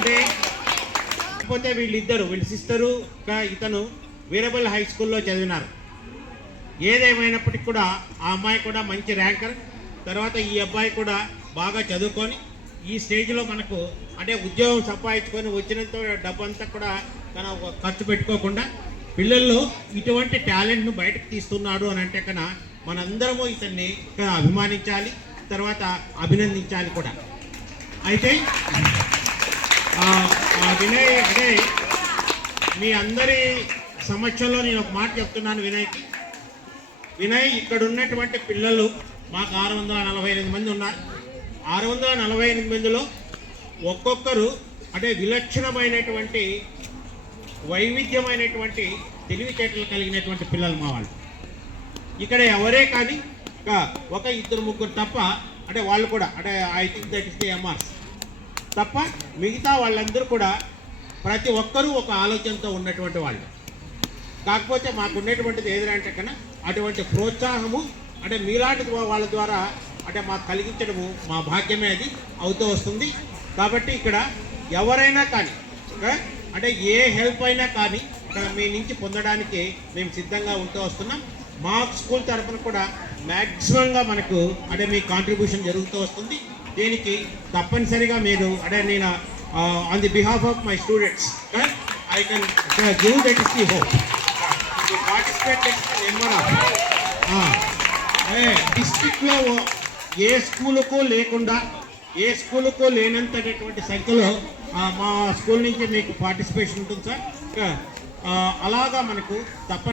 అంటే కాకపోతే వీళ్ళ సిస్టరు ఇతను వీరబల్ హై స్కూల్లో చదివినారు. ఏదేమైనప్పటికీ కూడా ఆ అమ్మాయి కూడా మంచి ర్యాంకర్, తర్వాత ఈ అబ్బాయి కూడా బాగా చదువుకొని ఈ స్టేజ్లో మనకు అంటే ఉద్యోగం సంపాదించుకొని వచ్చినంత డబ్బంతా కూడా తన ఖర్చు పెట్టుకోకుండా పిల్లల్లో ఇటువంటి టాలెంట్ను బయటకు తీస్తున్నాడు అని అంటే కన్నా మనందరము ఇతన్ని అభిమానించాలి, తర్వాత అభినందించాలి కూడా. అయితే వినయ్ అంటే మీ అందరి సమక్షంలో నేను ఒక మాట చెప్తున్నాను వినయ్ ఇక్కడ ఉన్నటువంటి పిల్లలు మాకు 648 మంది ఉన్నారు. 648 మందిలో ఒక్కొక్కరు అంటే విలక్షణమైనటువంటి వైవిధ్యమైనటువంటి తెలివితేటలు కలిగినటువంటి పిల్లలు మా వాళ్ళు. ఇక్కడ ఎవరే కానీ ఒక ఇద్దరు ముగ్గురు తప్ప అంటే వాళ్ళు కూడా అంటే I think that is the ఎంఆర్స్ తప్ప మిగతా వాళ్ళందరూ కూడా ప్రతి ఒక్కరూ ఒక ఆలోచనతో ఉన్నటువంటి వాళ్ళు. కాకపోతే మాకు ఉన్నటువంటిది ఏదంటే కన్నా అటువంటి ప్రోత్సాహము అంటే మీలాంటి వాళ్ళ ద్వారా అంటే మాకు కలిగించడము మా భాగ్యమే అది అవుతూ వస్తుంది. కాబట్టి ఇక్కడ ఎవరైనా కానీ అంటే ఏ హెల్ప్ అయినా కానీ ఇక్కడ మీ నుంచి పొందడానికి మేము సిద్ధంగా ఉంటూ వస్తున్నాం. మా స్కూల్ తరఫున కూడా మ్యాక్సిమంగా మనకు అంటే మీ కాంట్రిబ్యూషన్ జరుగుతూ వస్తుంది. దీనికి తప్పనిసరిగా మీరు అంటే నేను on the behalf of my students I can give that is the hope to participate number of డిస్ట్రిక్ట్లో ఏ స్కూలుకు లేకుండా ఏ స్కూలుకు లేనంతటువంటి సంఖ్యలో మా స్కూల్ నుంచి మీకు పార్టిసిపేషన్ ఉంటుంది సార్. అలాగా మనకు తప్ప